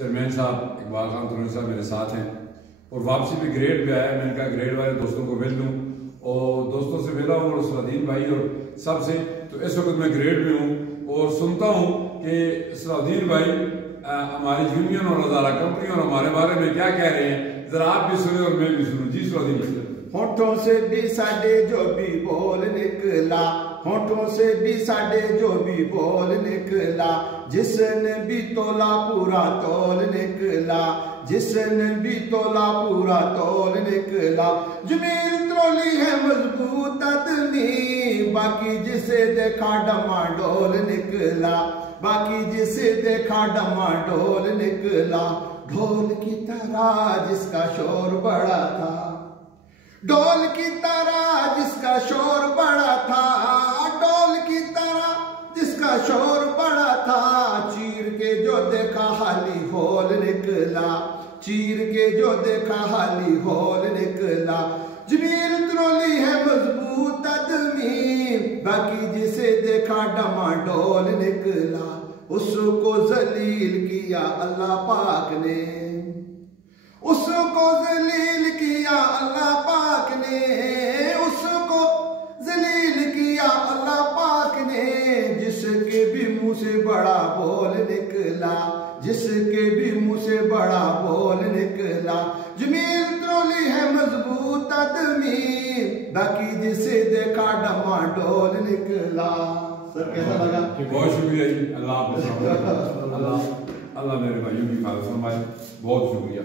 Chairman साहब इकबाल खान तुरनी साहब मेरे साथ हैं और वापसी भी ग्रेड पे आया। मैंने कहा ग्रेड वाले दोस्तों को मिल लूँ और दोस्तों से मिला हूँ और सलाउद्दीन भाई और सब से। तो इस वक्त मैं ग्रेड में हूँ और सुनता हूँ कि सलाउद्दीन भाई हमारी यूनियन और अदारा कंपनी और हमारे बारे में क्या कह रहे हैं, जरा आप भी सुने और मैं भी सुनूं। जी सलाउद्दीन भाई। होठों से भी साडे जो भी बोल निकला, होठों से भी साडे जो भी बोल निकला, जिसने भी तोला पूरा तोल निकला, जिसने भी तोला पूरा तोल निकला। जमील त्रोली है मजबूत आदमी, बाकी जिसे देखा डमाडोल निकला, बाकी जिसे देखा डमाडोल निकला। ढोल की तरह जिसका शोर बड़ा था, ढोल की तरह जिसका शोर बड़ा था, ढोल की तरह जिसका शोर बड़ा था। चीर के जो देखा हाली होल निकला, चीर के जो देखा हाली होल निकला। जमील त्रोली है मजबूत आदमी, बाकी जिसे देखा डमाडोल निकला। उसको जलील किया अल्लाह पाक ने, उसको जलील किया अल्लाह पाक ने, उसको जलील किया अल्लाह पाक ने। जिसके भी मुंह से बड़ा बोल निकला, जिसके भी मुंह से बड़ा बोल निकला। जमील त्रोली है मजबूत आदमी, बाकी जिसे देखा डमाडोल निकला। सर कैसा लगा? बहुत शुक्रिया जी। अल्लाह अल्लाह मेरे भाइयों की हिफाजत फरमाए। बहुत शुक्रिया।